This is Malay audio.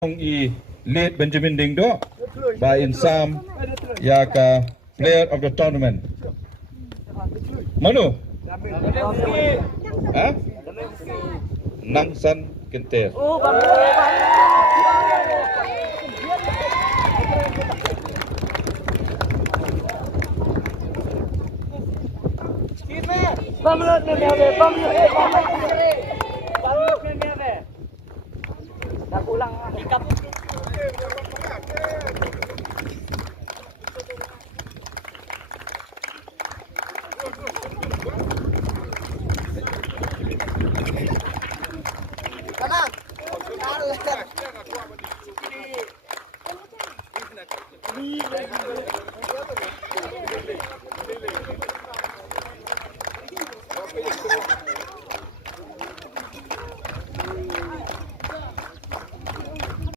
i late Benjamin Dingdo by Insam Yaka player of the tournament. Manu? Ha? Nangsan Kenter.